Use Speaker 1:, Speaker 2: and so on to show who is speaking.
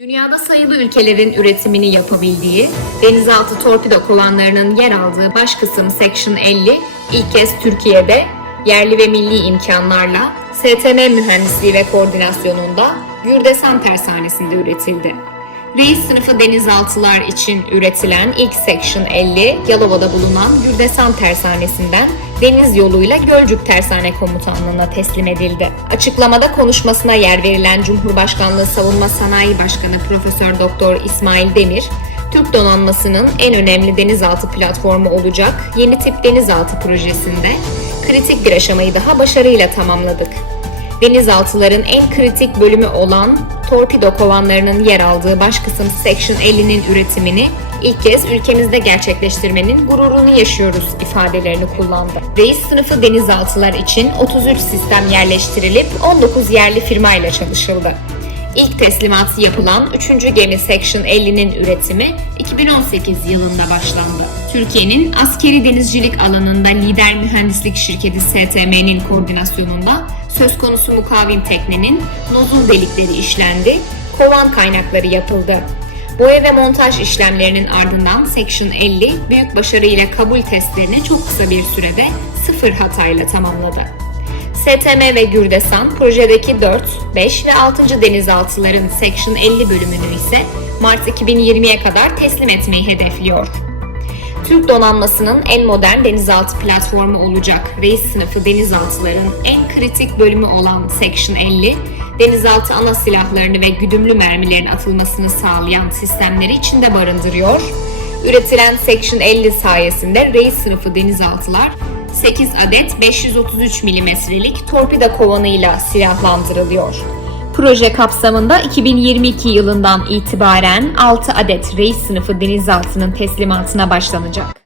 Speaker 1: Dünyada sayılı ülkelerin üretimini yapabildiği, denizaltı torpido kovanlarının yer aldığı baş kısım Section 50 ilk kez Türkiye'de yerli ve milli imkanlarla STM mühendisliği ve koordinasyonunda Gürdesan Tersanesi'nde üretildi. Reis sınıfı denizaltılar için üretilen ilk Section 50, Yalova'da bulunan Gürdesan Tersanesi'nden deniz yoluyla Gölcük Tersane Komutanlığı'na teslim edildi. Açıklamada konuşmasına yer verilen Cumhurbaşkanlığı Savunma Sanayi Başkanı Profesör Doktor İsmail Demir, Türk donanmasının en önemli denizaltı platformu olacak yeni tip denizaltı projesinde kritik bir aşamayı daha başarıyla tamamladık denizaltıların en kritik bölümü olan torpido kovanlarının yer aldığı baş kısım Section 50'nin üretimini ilk kez ülkemizde gerçekleştirmenin gururunu yaşıyoruz ifadelerini kullandı. Reis sınıfı denizaltılar için 33 sistem yerleştirilip 19 yerli firmayla çalışıldı. İlk teslimatı yapılan 3. gemi Section 50'nin üretimi 2018 yılında başlandı. Türkiye'nin askeri denizcilik alanında lider mühendislik şirketi STM'nin koordinasyonunda söz konusu mukavim teknenin nozul delikleri işlendi, kovan kaynakları yapıldı. Boya ve montaj işlemlerinin ardından Section 50 büyük başarıyla kabul testlerini çok kısa bir sürede sıfır hatayla tamamladı. STM ve Gürdesan projedeki 4, 5 ve 6. denizaltıların Section 50 bölümünü ise Mart 2020'ye kadar teslim etmeyi hedefliyor. Türk donanmasının en modern denizaltı platformu olacak reis sınıfı denizaltıların en kritik bölümü olan Section 50, denizaltı ana silahlarını ve güdümlü mermilerin atılmasını sağlayan sistemleri içinde barındırıyor. Üretilen Section 50 sayesinde reis sınıfı denizaltılar 8 adet 533 milimetrelik torpida kovanıyla silahlandırılıyor. Proje kapsamında 2022 yılından itibaren 6 adet reis sınıfı denizaltının teslimatına başlanacak.